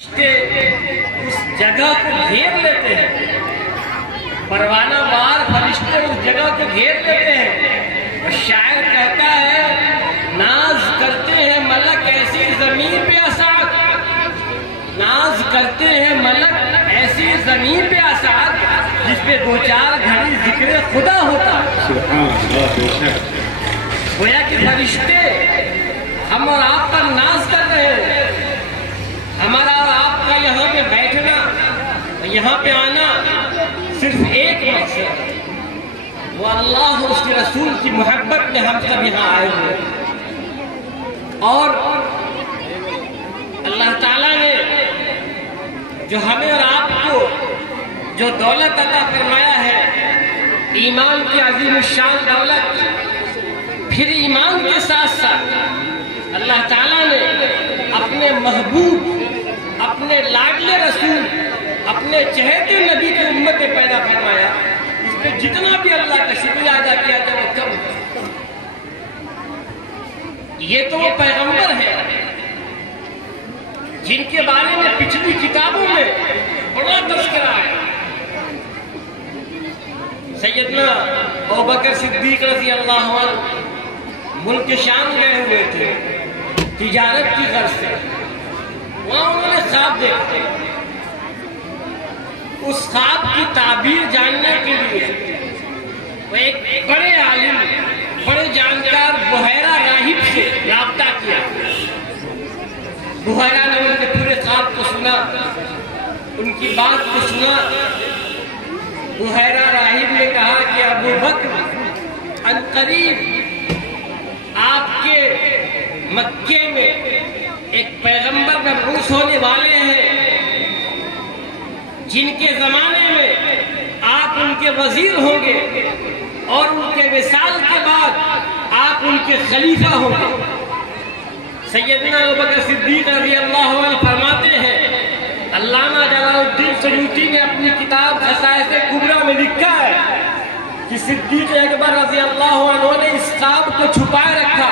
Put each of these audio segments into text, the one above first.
اس جگہ کو گھیر لیتے ہیں، پروانہ وار فرشتے اس جگہ کو گھیر لیتے ہیں، اور شاعر کہتا ہے ناز کرتے ہیں ملک ایسی زمین پہ اسعد، ناز کرتے ہیں ملک ایسی زمین پہ اسعد جس پہ دو چار گھڑی ذکر خدا ہوتا ہے۔ گویا کہ فرشتے ہم اور آپ پر ناز کر رہے ہیں۔ ہمارا اور آپ کا یہاں پہ بیٹھنا، یہاں پہ آنا صرف ایک مقصد ہے، وہ اللہ اور اس کے رسول کی محبت میں ہم سب یہاں آئے ہوئے ہیں۔ اور اللہ تعالیٰ نے جو ہمیں اور آپ کو جو دولت عطا فرمایا ہے، ایمان کی عظیم الشان دولت، پھر ایمان کے ساتھ ساتھ اللہ تعالیٰ نے اپنے محبوب، اپنے لاڈلے رسول، اپنے چہیتے نبی کی امت پیدا فرمایا، اس پہ جتنا بھی اللہ کا شکریہ ادا کیا جائے وہ کم ہے۔ یہ تو وہ پیغمبر ہے جن کے بارے میں پچھلی کتابوں میں بڑا تذکرہ ہے۔ سیدنا ابوبکر صدیق رضی اللہ عنہ ملک شام گئے ہوئے تھے تجارت کی غرض سے، وہاں انہوں نے خواب دیکھا۔ اس خواب کی تعبیر جاننے کے لیے وہ ایک بڑے عالم، بڑے جانکار بحیرہ راہب سے رابطہ کیا۔ بحیرہ نے ان کے پورے خواب کو سنا، ان کی بات کو سنا۔ بحیرہ راہب نے کہا کہ ابوبکر عنقریب آپ کے مکے میں ایک پیغمبر مبعوث ہونے والے ہیں جن کے زمانے میں آپ ان کے وزیر ہوں گے، اور ان کے وصال کے بعد آپ ان کے خلیفہ ہوں گے۔ سیدنا ابوبکر صدیق رضی اللہ عنہ فرماتے ہیں، علامہ جلال الدین سیوطی نے اپنی کتاب خصائص کبریٰ میں لکھا ہے کہ صدیق اکبر رضی اللہ عنہ نے اس خواب کو چھپائے رکھا،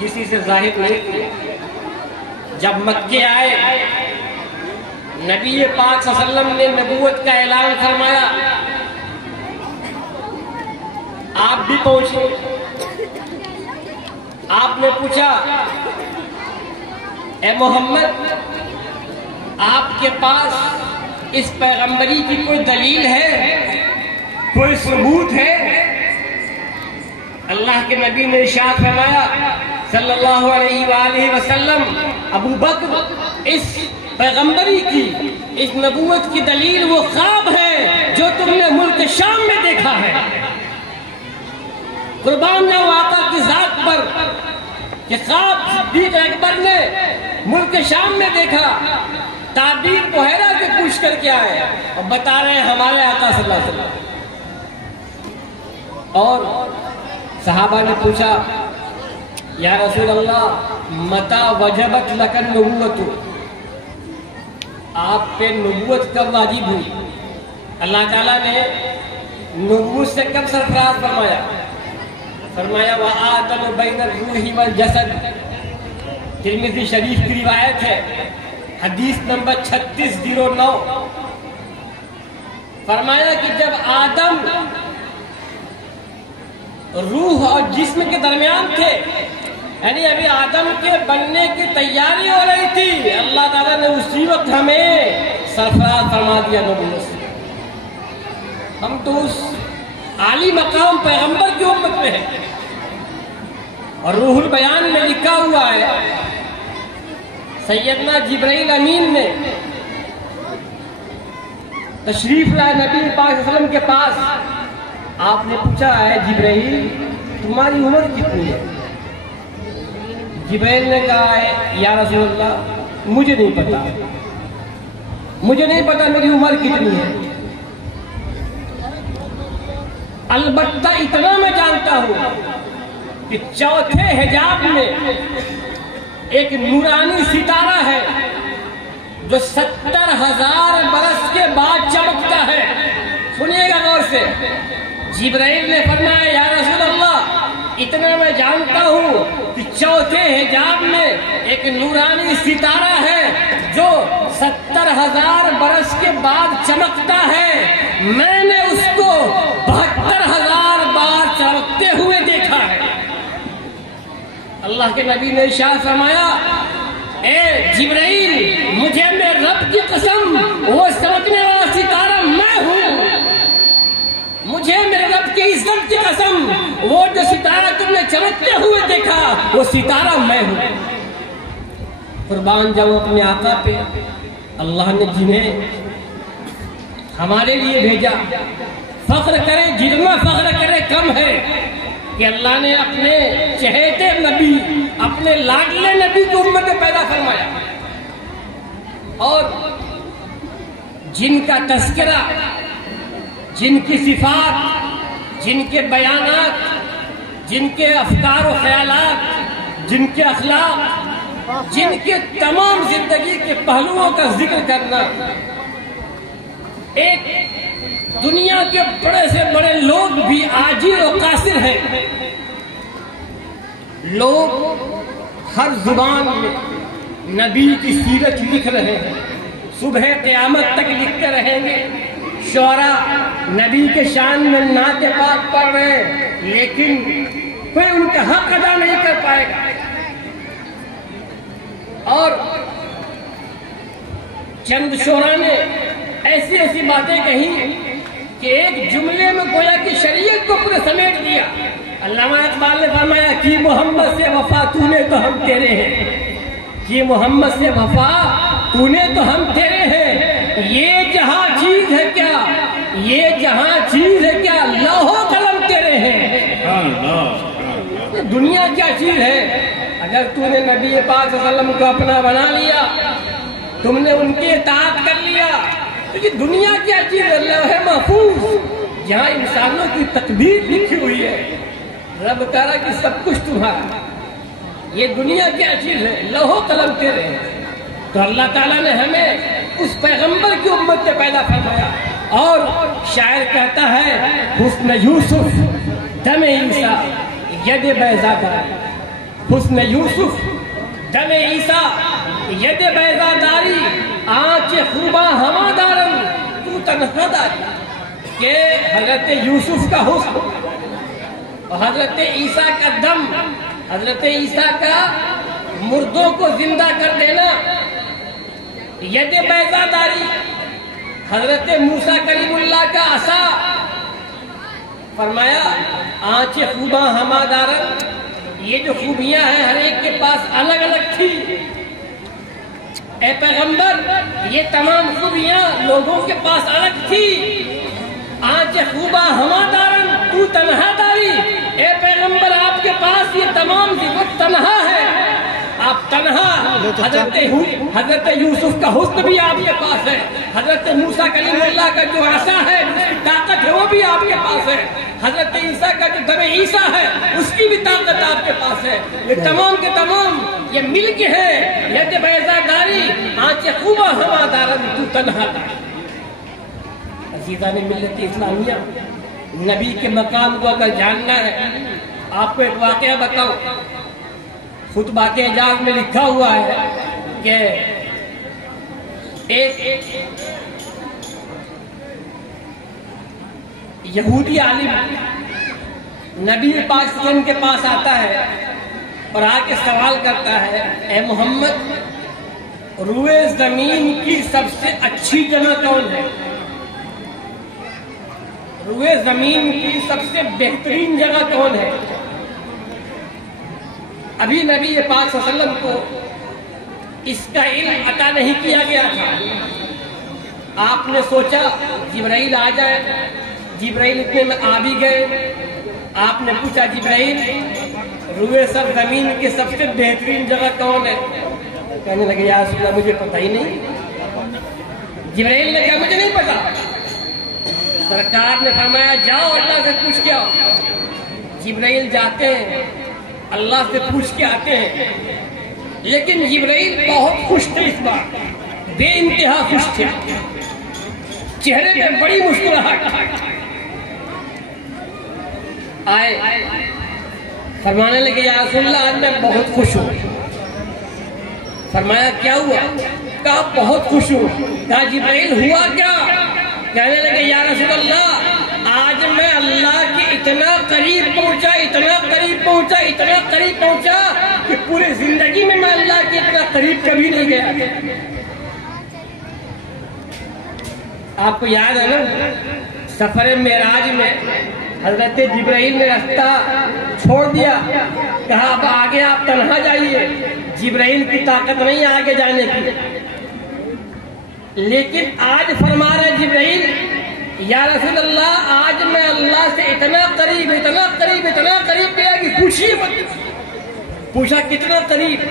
کسی سے ظاہر نہیں کیا۔ جب مکے آئے، نبی پاک صلی اللہ علیہ وسلم نے نبوت کا اعلان فرمایا، آپ بھی پہنچے۔ آپ نے پوچھا، اے محمد، آپ کے پاس اس پیغمبری کی کوئی دلیل ہے، کوئی ثبوت ہے؟ اللہ کے نبی نے ارشاد فرمایا صلی اللہ علیہ وآلہ وسلم، ابو بکر، اس پیغمبری کی، اس نبوت کی دلیل وہ خواب ہے جو تم نے ملک شام میں دیکھا ہے۔ قربان جاؤ آقا کی ذات پر کہ خواب صدیق اکبر نے ملک شام میں دیکھا، تعبیر بحیرہ سے پوچھ کر کے آئے اور بتا رہے ہیں ہمارے آقا صلی اللہ علیہ وسلم۔ اور صحابہ نے پوچھا، یا رسول اللہ متی وجبت لک النبوۃ، آپ پہ نبوت کب واجب ہوئی؟ اللہ تعالیٰ نے نبوت سے کب سرفراز فرمایا؟ فرمایا وَآدَمُ بَيْنَ الرُّوحِ وَالْجَسَدِ، ترمذی شریف کی روایت ہے، حدیث نمبر 3609۔ فرمایا کہ جب آدم روح اور جسم کے درمیان تھے، یعنی ابھی آدم کے بننے کی تیاری ہو رہی تھی، اللہ تعالیٰ نے اسی وقت ہمیں سرفراز فرما دیا نبوت سے۔ ہم تو اس عالی مقام پیغمبر کی امت میں ہیں۔ اور روح البیان میں لکھا ہوا ہے، سیدنا جبرائیل امین نے تشریف لائے نبی پاک صلی اللہ علیہ وسلم کے پاس۔ آپ نے پوچھا ہے جبرائیل تمہاری عمر کتنی ہے؟ جبرائیل نے کہا ہے یا رسول اللہ مجھے نہیں پتا، مجھے نہیں پتا میری عمر کتنی ہے، البتہ اتنا میں جانتا ہوں کہ چوتھے حجاب میں ایک نورانی ستارہ ہے جو 70,000 برس کے بعد چمکتا ہے۔ سنیے گا غور سے، جبرائیل نے فرمایا یا رسول اللہ اتنا میں جانتا ہوں کہ چوتھے حجاب میں ایک نورانی ستارہ ہے جو 70,000 برس کے بعد چمکتا ہے. میں نے اس کو 72,000 بار چمکتے ہوئے دیکھا ہے. اللہ کے نبی نے ارشاد فرمایا اے جبرائیل مجھے میرے رب کی قسم وہ چمکنے والا ستارہ میں ہوں. مجھے میرے رب کی عزت کی قسم وہ جو ستارہ تم نے چمکتے ہوئے دیکھا وہ ستارہ میں ہوں. قربان جاؤں اپنے آقا پہ. اللہ نے جنہیں ہمارے لیے بھیجا فخر کرے جتنا فخر کرے کم ہے کہ اللہ نے اپنے چہیتے نبی اپنے لاڈلے نبی کو امت میں پیدا فرمایا اور جن کا تذکرہ جن کی صفات جن کے بیانات جن کے افکار و خیالات جن کے اخلاق جن کے تمام زندگی کے پہلوؤں کا ذکر کرنا. ایک دنیا کے بڑے سے بڑے لوگ بھی عاجز و قاصر ہیں. لوگ ہر زبان میں نبی کی سیرت لکھ رہے ہیں. صبح قیامت تک لکھتے رہیں گے. شعراء نبی کے شان میں نعت پاک پڑھ رہے ہیں لیکن کوئی ان کا حق ادا نہیں کر پائے گا. اور چند شعراء نے ایسی ایسی باتیں کہیں کہ ایک جملے میں گویا کہ شریعت کو پورے سمیٹ دیا. علامہ اقبال نے فرمایا کہ محمد سے وفا تو نے تو ہم تیرے ہیں. کہ محمد سے وفا تو نے تو ہم تیرے ہیں. یہ جہاں چیز ہے کیا یہ جہاں چیز ہے کیا لوح و قلم تیرے ہیں. دنیا کیا چیز ہے؟ اگر تو نے نبی پاک صلی اللہ علیہ وسلم کو اپنا بنا لیا تم نے ان کی اطاعت کر لیا تو یہ دنیا کیا چیز ہے؟ لوح محفوظ جہاں انسانوں کی تقدیر لکھی ہوئی ہے. رب تعالیٰ کی سب کچھ تمہارا. یہ دنیا کیا چیز ہے؟ لوح و قلم تیرے ہیں. تو اللہ تعالیٰ نے ہمیں اس پیغمبر کی امت سے پیدا فرمایا. اور شاعر کہتا ہے حسن یوسف دم عیسیٰ ید بیضا داری. حسن یوسف دم عیسیٰ ید بیضا داری آنچ خوباں ہما دارن تو تنہا داری. کہ حضرت یوسف کا حسن اور حضرت عیسیٰ کا دم حضرت عیسیٰ کا مردوں کو زندہ کر دینا ید بیضا داری. حضرت موسیٰ کلیم اللہ کا عصا فرمایا آنچ خوباں ہما دارن. یہ جو خوبیاں ہیں ہر ایک کے پاس الگ الگ تھی. اے پیغمبر یہ تمام خوبیاں لوگوں کے پاس الگ تھی. آنچ خوباں ہما دارن تو تنہا داری. اے پیغمبر آپ کے پاس یہ تمام ذکر تنہا ہے. آپ تنہا. حضرت یوسف کا حسن بھی آپ کے پاس ہے. حضرت موسیٰ کلیم اللہ کا جو عصا ہے اس کی طاقت ہے وہ بھی آپ کے پاس ہے. حضرت عیسیٰ کا جو دم عیسیٰ ہے اس کی بھی طاقت آپ کے پاس ہے. یہ تمام کے تمام یہ مل کے ہے ید بیضا داری آنچ خوباں ہما دارن تو تنہا داری. عزیزان ملت اسلامیہ نبی کے مقام کو اگر جاننا ہے آپ کو ایک واقعہ بتاؤں. خطبات اعجاز میں لکھا ہوا ہے کہ ایک یہودی عالم نبی پاک صلی اللہ علیہ وسلم کے پاس آتا ہے اور آ کے سوال کرتا ہے اے محمد روئے زمین کی سب سے اچھی جگہ کون ہے؟ روئے زمین کی سب سے بہترین جگہ کون ہے؟ ابھی نبی پاک صلی اللہ علیہ وسلم کو اس کا علم عطا نہیں کیا گیا تھا. آپ نے سوچا جبرائیل آ جائے. جبرائیل اتنے میں آ بھی گئے. آپ نے پوچھا جبرائیل روئے سب زمین کی سب سے بہترین جگہ کون ہے؟ کہنے لگے یا رسول اللہ مجھے پتہ ہی نہیں. جبرائیل نے کہا مجھے نہیں پتا. سرکار نے فرمایا جاؤ اللہ سے پوچھ کے آؤ. جبرائیل جاتے ہیں اللہ سے پوچھ کے آتے ہیں. لیکن جبرائیل بہت خوش تھے اس بار بے انتہا خوش تھے. چہرے پہ بڑی مسکراہٹ. آئے فرمانے لگے یا رسول اللہ آج میں بہت خوش ہوں. فرمایا کیا ہوا؟ کہا بہت خوش ہوں. کہا جبرائیل ہوا کیا؟ کہنے لگے یا رسول اللہ آج میں اللہ کے اتنا قریب پہنچا، اتنا قریب پہنچا، اتنا قریب پہنچا کہ پورے زندگی میں اللہ کے اتنا قریب کبھی نہیں گیا. آپ کو یاد ہے نا سفر معراج میں حضرت جبرائیل نے راستہ چھوڑ دیا، کہا اب آگے آپ تنہا جائیے، جبرائیل کی طاقت نہیں آگے جانے کی. لیکن آج فرما رہے جبرائیل یا رسول اللہ آج میں اللہ سے اتنا قریب اتنا قریب اتنا قریب گیا کہ پوچھیے مت. پوچھا کتنا قریب؟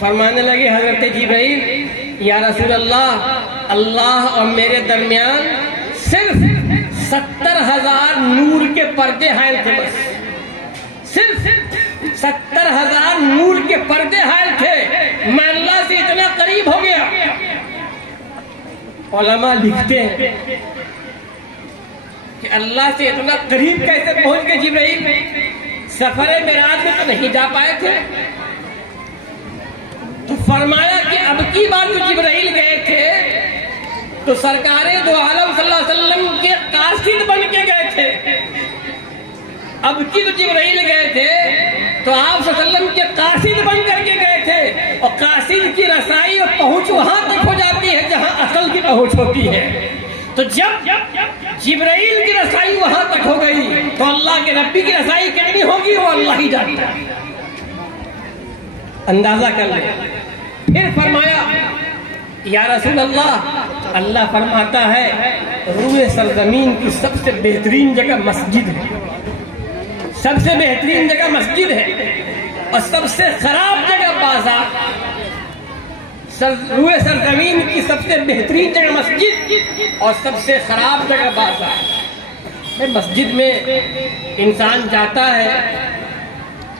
فرمانے لگے حضرت جبرائیل یا رسول اللہ اور میرے درمیان صرف 70,000 نور کے پردے حائل تھے. بس صرف 70,000 نور کے پردے حائل تھے، میں اللہ سے اتنا قریب ہو گیا. علماء لکھتے ہیں کہ اللہ سے اتنا قریب کیسے پہنچ گئے جبرائیل؟ سفر معراج میں تو نہیں جا پائے تھے. تو فرمایا کہ اب کی بار جو جبرائیل گئے تھے تو سرکار دو عالم صلی اللہ علیہ وسلم کے قاصد بن کے گئے تھے. اب کی تو جبرائیل گئے تھے تو آپ صلی اللہ علیہ وسلم کے قاصد بن کر کے گئے تھے، اور قاصد کی رسائی اور پہنچ وہاں تک ہو جاتی ہے جہاں اصل کی پہنچ ہوتی ہے. تو جب جبرائیل کی رسائی وہاں تک ہو گئی تو اللہ کے نبی کی رسائی کتنی ہوگی وہ اللہ ہی جانتا ہے. اندازہ کر لیں. پھر فرمایا یا رسول اللہ فرماتا ہے روئے سرزمین کی سب سے بہترین جگہ مسجد ہے، سب سے بہترین جگہ مسجد ہے، اور سب سے خراب جگہ بازار. روئے سرزمین کی سب سے بہترین جگہ مسجد اور سب سے خراب جگہ بازار. مسجد میں انسان جاتا ہے،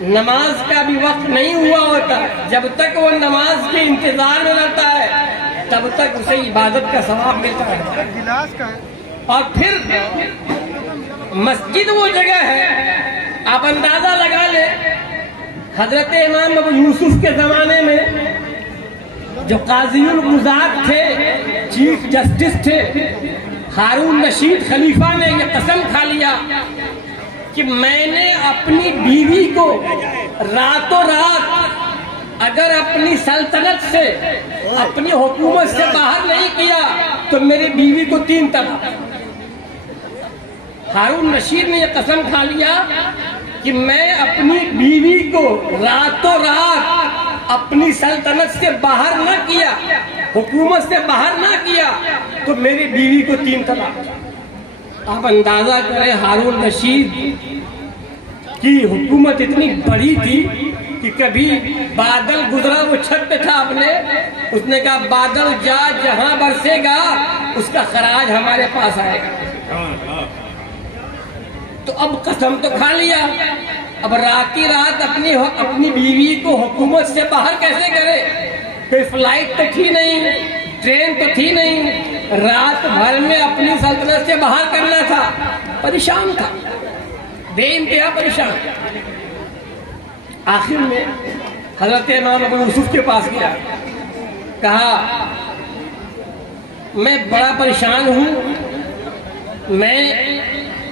نماز کا بھی وقت نہیں ہوا ہوتا، جب تک وہ نماز کے انتظار میں رہتا ہے تب تک اسے عبادت کا ثواب ملتا ہے. اور پھر مسجد وہ جگہ ہے، آپ اندازہ لگا لیں حضرت امام ابو یوسف کے زمانے میں جو قاضی القضات تھے، چیف جسٹس تھے، ہارون رشید خلیفہ نے یہ قسم کھا لیا کہ میں نے اپنی بیوی کو راتوں رات اگر اپنی سلطنت سے اپنی حکومت سے باہر نہیں کیا تو میری بیوی کو 3 طلاق. ہارون رشید نے یہ قسم کھا لیا کہ میں اپنی بیوی کو راتوں رات اپنی سلطنت سے باہر نہ کیا، حکومت سے باہر نہ کیا تو میری بیوی کو 3 طلاق. آپ اندازہ کریں ہارون رشید کی حکومت اتنی بڑی تھی کہ کبھی بادل گزرا، وہ چھت پہ تھا اپنے، اس نے کہا بادل جا جہاں برسے گا اس کا خراج ہمارے پاس آئے گا. تو اب قسم تو کھا لیا، اب راتی رات اپنی بیوی کو حکومت سے باہر کیسے کرے؟ کوئی فلائٹ تو تھی نہیں، ٹرین تو تھی نہیں، رات بھر میں اپنی سلطنت سے باہر کرنا تھا. پریشان تھا، بے انتہا پریشان. آخر میں حضرت امام ابو یوسف کے پاس گیا، کہا میں بڑا پریشان ہوں،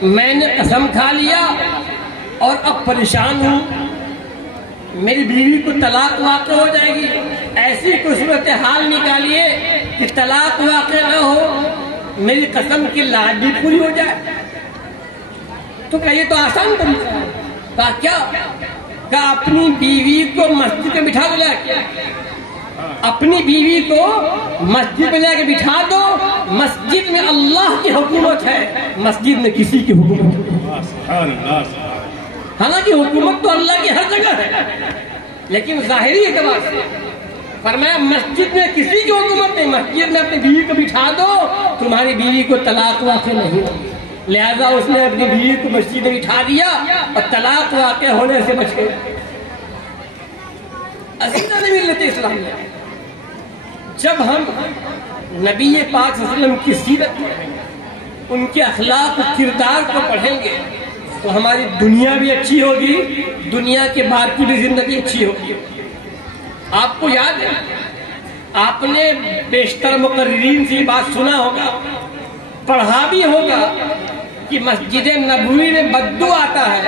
میں نے قسم کھا لیا اور اب پریشان ہوں، میری بیوی کو طلاق واقع ہو جائے گی، ایسی کوئی صورتحال نکالیے کہ طلاق واقع نہ ہو، میری قسم کی لاج بھی پوری ہو جائے. تو کہا یہ تو آسان طریقہ ہے. کہا کیا؟ کہا اپنی بیوی کو مسجد میں بٹھا دو، اپنی بیوی کو مسجد میں جا کے بٹھا دو. مسجد میں اللہ کی حکومت ہے، مسجد میں کسی کی حکومت نہیں. حالانکہ حکومت تو اللہ کی ہر جگہ ہے، لیکن ظاہری اعتبار سے فرمایا مسجد میں کسی کی حکومت نہیں، مسجد میں اپنی بیوی کو بٹھا دو، تمہاری بیوی کو طلاق واقع نہیں. لہذا اس نے اپنی بیوی کو مسجد میں بٹھا دیا اور طلاق واقع ہونے سے بچ گئے. عزیزاں ملت اسلامیہ، جب ہم نبی پاک صلی اللہ علیہ وسلم کی سیرت پڑھیں گے، ان کے اخلاق و کردار کو پڑھیں گے تو ہماری دنیا بھی اچھی ہوگی، دنیا کے بعد کی بھی زندگی اچھی ہوگی۔ آپ کو یاد ہے، آپ نے بیشتر مقررین سے یہ بات سنا ہوگا، پڑھا بھی ہوگا کہ مسجد نبوی میں بدبو آتا ہے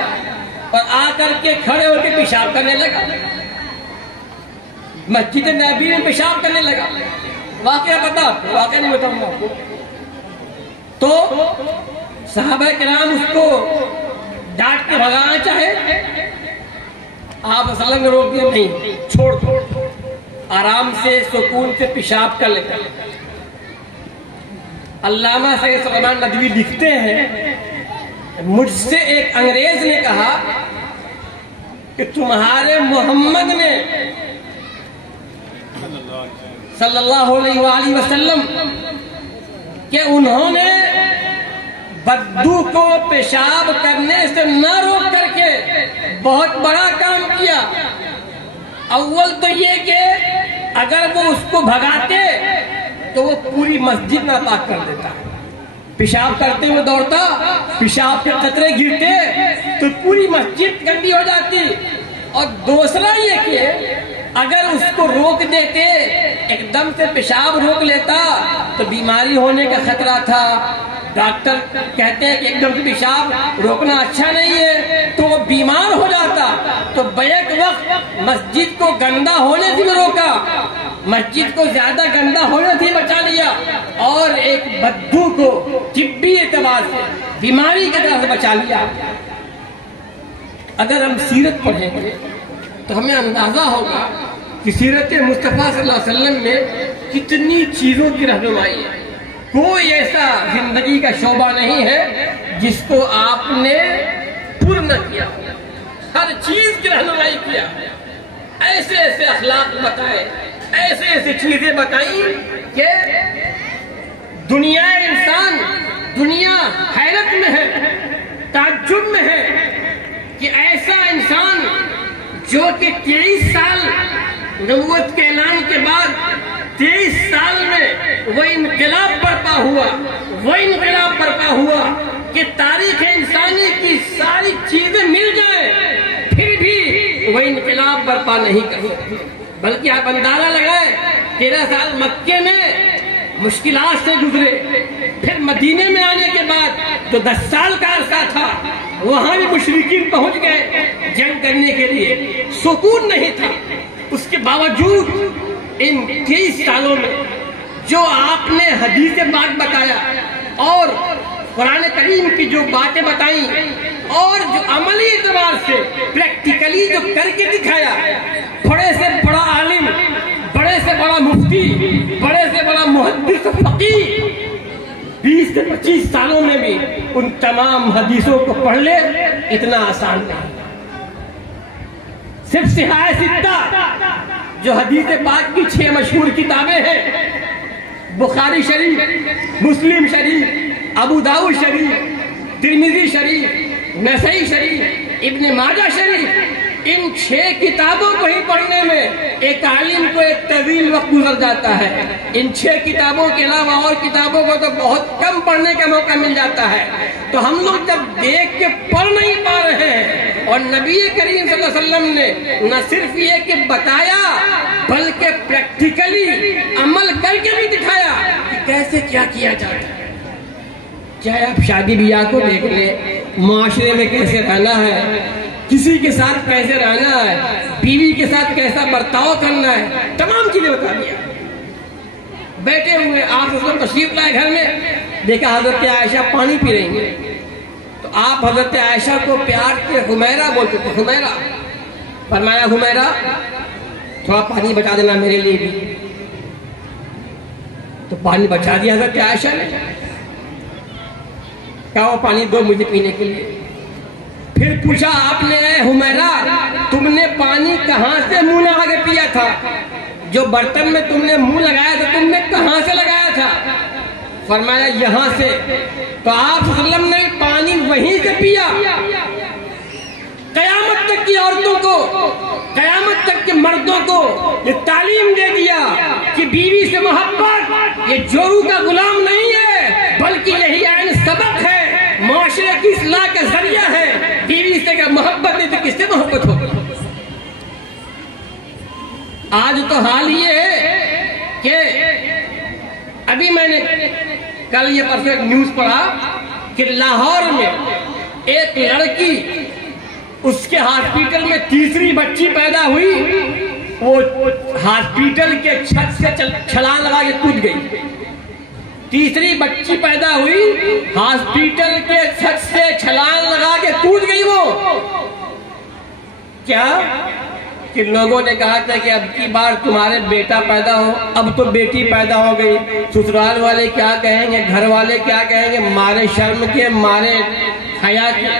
اور آ کر کے کھڑے ہو کے پیشاب کرنے لگا، مسجد نبوی میں پیشاب کرنے لگا۔ واقعہ پتا آپ کو؟ واقعہ نہیں بتاؤں گا آپ کو۔ تو صحابہ کرام اس کو ڈانٹ کے بھگانا چاہے، آپ صلی اللہ علیہ وسلم نے روک دیا، نہیں، چھوڑ دو، آرام سے سکون سے پیشاب کر لے۔ علامہ سید سلیمان ندوی لکھتے ہیں، مجھ سے ایک انگریز نے کہا کہ تمہارے محمد نے صلی اللہ علیہ وآلہ وسلم کہ انہوں نے بدبو کو پیشاب کرنے سے نہ روک کر کے بہت بڑا کام کیا۔ اول تو یہ کہ اگر وہ اس کو بھگاتے تو وہ پوری مسجد ناپاک کر دیتا، پیشاب کرتے ہوئے دوڑتا، پیشاب کے قطرے گرتے تو پوری مسجد گندی ہو جاتی۔ اور دوسرا یہ کہ اگر اس کو روک دیتے، ایک دم سے پیشاب روک لیتا تو بیماری ہونے کا خطرہ تھا۔ ڈاکٹر کہتے ہیں کہ ایک دم سے پیشاب روکنا اچھا نہیں ہے، تو وہ بیمار ہو جاتا۔ تو بیک وقت مسجد کو گندا ہونے سے روکا، مسجد کو زیادہ گندا ہونے سے بچا لیا، اور ایک بدبو کو طبی اعتبار سے بیماری کی طرح سے بچا لیا۔ اگر ہم سیرت پڑھیں گے تو ہمیں اندازہ ہوگا کہ سیرت مصطفیٰ صلی اللہ علیہ وسلم میں کتنی چیزوں کی رہنمائی ہے۔ کوئی ایسا زندگی کا شعبہ نہیں ہے جس کو آپ نے پر نہ کیا، ہر چیز کی رہنمائی کیا، ایسے ایسے اخلاق بتائے، ایسے ایسے چیزیں بتائیں کہ دنیا حیرت میں ہے، تعجب میں ہے کہ ایسا انسان جو کہ 23 سال نبوت کے اعلان کے بعد 23 سال میں وہ انقلاب برپا ہوا کہ تاریخ انسانی کی ساری چیزیں مل جائیں، پھر بھی وہ انقلاب برپا نہیں کر سکتی۔ بلکہ آپ اندازہ لگائیں، 13 سال مکے میں مشکلات سے گزرے، پھر مدینے میں آنے کے بعد جو 10 سال کا عرصہ تھا وہاں بھی مشرکین پہنچ گئے جنگ کرنے کے لیے، سکون نہیں تھا۔ اس کے باوجود ان 23 سالوں میں جو آپ نے حدیث پاک بتایا اور قرآن کریم کی جو باتیں بتائیں اور جو عملی اعتبار سے پریکٹیکلی جو کر کے دکھایا، بڑے سے بڑا عالم، بڑے سے بڑا مفتی، بڑے سے بڑا محدث فقیہ 20 سے 25 سالوں میں بھی ان تمام حدیثوں کو پڑھ لے، اتنا آسان نہیں۔ صرف صحاح ستہ جو حدیث پاک کی 6 مشہور کتابیں ہیں، بخاری شریف، مسلم شریف، ابو داؤد شریف، ترمذی شریف، نسائی شریف، ابن ماجہ شریف، ان 6 کتابوں کو ہی پڑھنے میں ایک عالم کو ایک طویل وقت گزر جاتا ہے۔ ان 6 کتابوں کے علاوہ اور کتابوں کو تو بہت کم پڑھنے کا موقع مل جاتا ہے۔ تو ہم لوگ جب دیکھ کے پڑھ نہیں پا رہے ہیں، اور نبی کریم صلی اللہ علیہ وسلم نے نہ صرف یہ کہ بتایا بلکہ پریکٹیکلی عمل کر کے بھی دکھایا کہ کیسے کیا کیا جاتا ہے۔ چاہے آپ شادی بیاہ کو دیکھ لیں، معاشرے میں کیسے رہنا ہے، کسی کے ساتھ کیسے رہنا ہے، بیوی کے ساتھ کیسا برتاؤ کرنا ہے، تمام چیزیں بتا دیا۔ بیٹھے ہوئے آپ اس وقت تشریف لائے گھر میں، دیکھا حضرت عائشہ پانی پی رہی ہیں، تو آپ حضرت عائشہ کو پیار سے حمیرہ بولتے تھے، حمیرہ۔ فرمایا حمیرہ تھوڑا پانی بچا دینا میرے لیے بھی، تو پانی بچا دیا حضرت عائشہ نے، کہا وہ پانی دو مجھے پینے کے لیے۔ پھر پوچھا آپ نے، اے حمیرہ تم نے پانی کہاں سے منہ لگا کے پیا تھا؟ جو برتن میں تم نے منہ لگایا تھا تم نے کہاں سے لگایا تھا؟ فرمایا یہاں سے۔ تو آپ صلی اللہ علیہ وسلم نے پانی وہیں سے پیا۔ قیامت تک کی عورتوں کو، قیامت تک کے مردوں کو یہ تعلیم دے دیا کہ بیوی سے محبت یہ جورو کا غلام نہیں ہے، بلکہ یہی عین سبق ہے، معاشرے کی اصلاح کا ذریعہ ہے۔ آج تو حال یہ ہے کہ ابھی میں نے کل یہ پرسوں ایک نیوز پڑھا کہ لاہور میں ایک لڑکی اس کے ہاسپٹل میں تیسری بچی پیدا ہوئی، وہ ہاسپٹل کے چھت سے چھلانگ لگا کے کود گئی۔ تیسری بچی پیدا ہوئی، ہاسپٹل کے چھت سے چھلانگ لگا کے کود گئی۔ وہ کیا کہ لوگوں نے کہا تھا کہ اب کی بار تمہارے بیٹا پیدا ہو، اب تو بیٹی پیدا ہو گئی، سسرال والے کیا کہیں گے، گھر والے کیا کہیں گے، مارے شرم کے، مارے حیا کے۔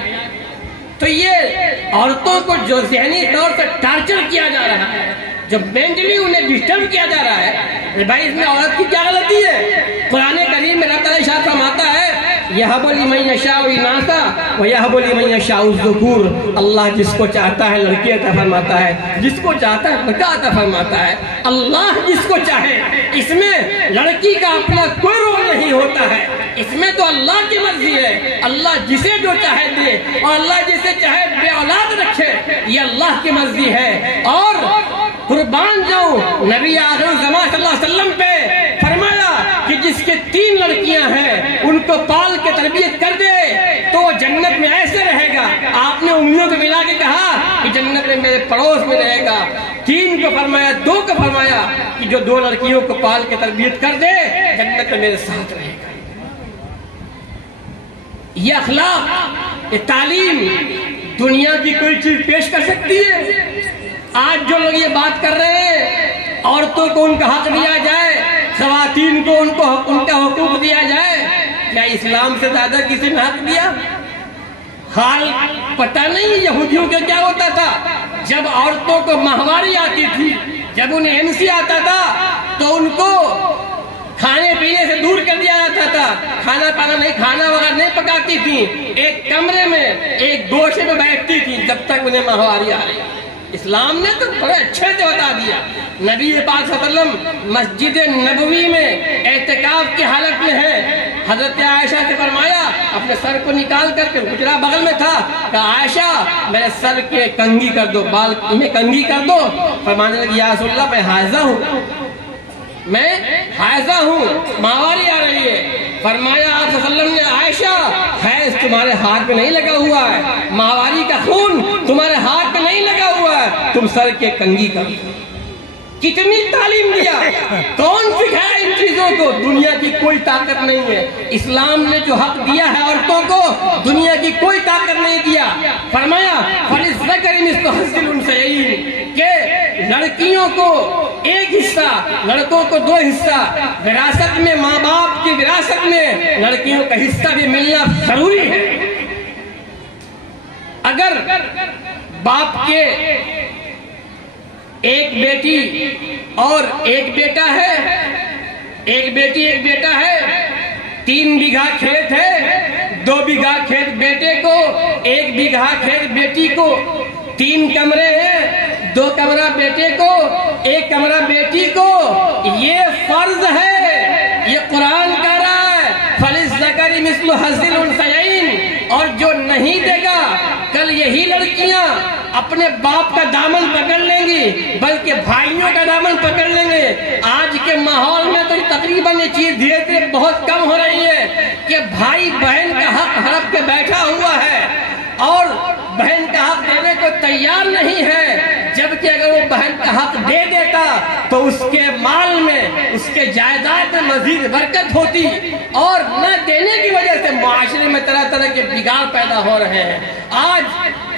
تو یہ عورتوں کو جو ذہنی طور سے ٹارچر کیا جا رہا ہے، جو مینٹلی انہیں ڈسٹرب کیا جا رہا ہے، بھائی اس میں عورت کی کیا غلطی ہے؟ قرآن کریم میں اللہ تعالیٰ ارشاد فرماتا ہے یَهَبُ لِمَن يَشَاءُ إِنَاثًا وَيَهَبُ لِمَن يَشَاءُ الذُّكُورَ۔ اللہ جس کو چاہتا ہے لڑکی عطا فرماتا ہے، جس کو چاہتا ہے لڑکا عطا فرماتا ہے۔ اللہ جس کو چاہے، اس میں لڑکی کا اپنا کوئی رول نہیں ہوتا ہے، اس میں تو اللہ کی مرضی ہے۔ اللہ جسے جو چاہے دے اور اللہ جسے چاہے بے اولاد رکھے، یہ اللہ کی مرضی ہے۔ اور قربان جاؤں نبی آخر الزمان صلی اللہ علیہ وسلم پہ فرمایا کہ جس کے 3 لڑکیاں ہیں ان کو پال کے تربیت کر دے تو وہ جنت میں ایسے رہے گا۔ آپ نے انگلیوں کو ملا کے کہا کہ جنت میں میرے پڑوس میں رہے گا۔ 3 کو فرمایا، 2 کو فرمایا کہ جو 2 لڑکیوں کو پال کے تربیت کر دے جنت میں میرے ساتھ رہے گا۔ یہ اخلاق، یہ تعلیم دنیا کی کوئی چیز پیش کر سکتی ہے؟ آج جو لوگ یہ بات کر رہے ہیں عورتوں کو ان کا حق دیا جائے، خواتین کو ان کا حقوق دیا جائے، کیا اسلام سے زیادہ کسی نے حق دیا؟ حال پتہ نہیں یہودیوں کے کیا ہوتا تھا؟ جب عورتوں کو ماہواری آتی تھی، جب انہیں MC آتا تھا تو ان کو کھانے پینے سے دور کر دیا جاتا تھا، کھانا وغیرہ نہیں پکاتی تھی، ایک کمرے میں ایک گوشے میں بیٹھتی تھی جب تک انہیں ماہواری آ رہی۔ اسلام نے تو بڑے اچھے سے بتا دیا۔ نبی پاک صلی اللہ علیہ وسلم مسجد نبوی میں اعتکاف کی حالت میں ہے، حضرت عائشہ سے فرمایا اپنے سر کو نکال کر کے، حجرہ بغل میں تھا، کہا عائشہ میرے سر کے کنگھی کر دو، بال میں کنگھی کر دو۔ فرمانے لگی یا رسول اللہ میں حائضہ ہوں، میں حائضہ ہوں، ماہواری آ رہی ہے۔ فرمایا آپ صلی اللہ علیہ وسلم نے عائشہ حیض تمہارے ہاتھ میں نہیں لگا ہوا ہے، ماہواری کا خون تمہارے ہاتھ میں نہیں لگا ہوا ہے، تم سر کے کنگھی کر دو۔ کتنی تعلیم دیا، کون سکھایا ان چیزوں کو؟ دنیا کی کوئی طاقت نہیں ہے۔ اسلام نے جو حق دیا ہے عورتوں کو دنیا کی کوئی طاقت نہیں دیا۔ فرمایا فَلِلذَّكَرِ مِثْلُ حَظِّ الْأُنثَيَيْنِ کہ لڑکیوں کو 1 حصہ، لڑکوں کو 2 حصہ، وراثت میں ماں باپ کی وراثت میں لڑکیوں کا حصہ بھی ملنا ضروری ہے۔ اگر باپ کے ایک بیٹی اور ایک بیٹا ہے، ایک بیٹی ایک بیٹا ہے، 3 بیگھہ کھیت ہے، 2 بیگھہ کھیت بیٹے کو، 1 بیگھہ کھیت بیٹی کو، 3 کمرے ہیں، 2 کمرہ بیٹے کو، 1 کمرہ بیٹی کو، یہ فرض ہے، یہ قرآن کہہ رہا ہے فَلِلذَّكَرِ مِثْلُ حَظِّ الْأُنثَيَيْنِ۔ اور جو نہیں دے گا کل یہی لڑکیاں اپنے باپ کا دامن پکڑ لیں گی، بلکہ بھائیوں کا دامن پکڑ لیں گے۔ آج کے ماحول میں تو تقریباً یہ چیز دھیرے دھیرے بہت کم ہو رہی ہے کہ بھائی بہن کا حق ہڑپ کے بیٹھا ہوا ہے اور بہن کا حق دینے کو تیار نہیں ہے، جبکہ اگر وہ بہن کا حق دے دیتا تو اس کے مال میں، اس کے جائیداد میں مزید برکت ہوتی، اور نہ دینے کی وجہ سے معاشرے میں طرح طرح کے بگاڑ پیدا ہو رہے ہیں۔ آج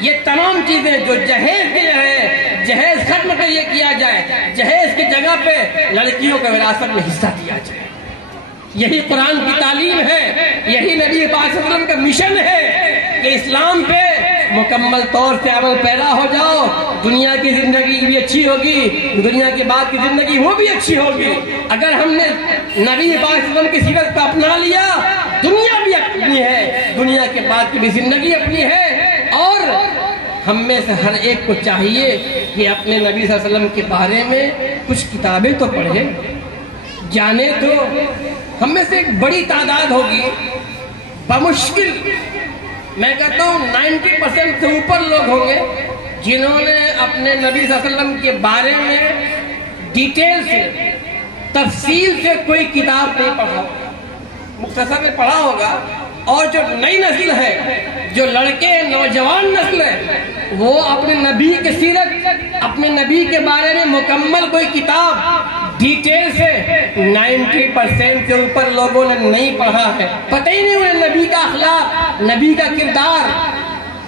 یہ تمام چیزیں جو جہیز کے ہیں، جہیز ختم کر یہ کیا جائے، جہیز کی جگہ پہ لڑکیوں کا وراثت میں حصہ دیا جائے۔ یہی قرآن کی تعلیم ہے، یہی نبی پاک صلی اللہ علیہ وسلم کا مشن ہے کہ اسلام پہ مکمل طور سے عمل پیدا ہو جاؤ، دنیا کی زندگی بھی اچھی ہوگی، دنیا کے بعد کی زندگی وہ بھی اچھی ہوگی۔ اگر ہم نے نبی پاک صلی اللہ علیہ وسلم کی سیرت کو اپنا لیا، دنیا بھی اپنی ہے، دنیا کے بعد کی بھی زندگی اپنی ہے۔ اور ہم میں سے ہر ایک کو چاہیے کہ اپنے نبی صلی اللہ علیہ وسلم کے بارے میں کچھ کتابیں تو پڑھیں، جانے تو۔ ہم میں سے ایک بڑی تعداد ہوگی، بمشکل میں کہتا ہوں 90% سے اوپر لوگ ہوں گے جنہوں نے اپنے نبی صلی اللہ علیہ وسلم کے بارے میں ڈیٹیل سے تفصیل سے کوئی کتاب نہیں پڑھا، مختصر میں پڑھا ہوگا. اور جو نئی نسل ہے، جو لڑکے نوجوان نسل ہے، وہ اپنے نبی کی سیرت، اپنے نبی کے بارے میں مکمل کوئی کتاب ڈیٹیل سے 90% کے اوپر لوگوں نے نہیں پڑھا ہے. پتہ ہی نہیں انہیں نبی کا اخلاق، نبی کا کردار.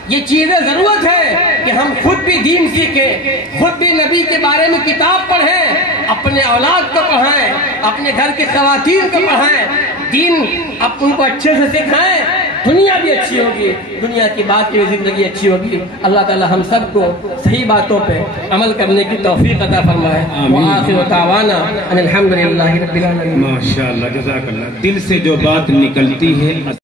یہ چیزیں ضرورت ہے کہ ہم خود بھی دین سیکھیں، خود بھی نبی کے بارے میں کتاب پڑھیں، اپنے اولاد کو پڑھائیں، اپنے گھر کی خواتین کو پڑھائیں، دین اب ان کو اچھے سے سکھائیں. دنیا بھی اچھی ہوگی، دنیا کی بات کی زندگی اچھی ہوگی. اللہ تعالی ہم سب کو صحیح باتوں پہ عمل کرنے کی توفیق عطا فرمائے. وآخر دعوانا ان الحمدللہ رب العالمین. ماشاءاللہ، جزاک اللہ. دل سے جو بات نکلتی ہے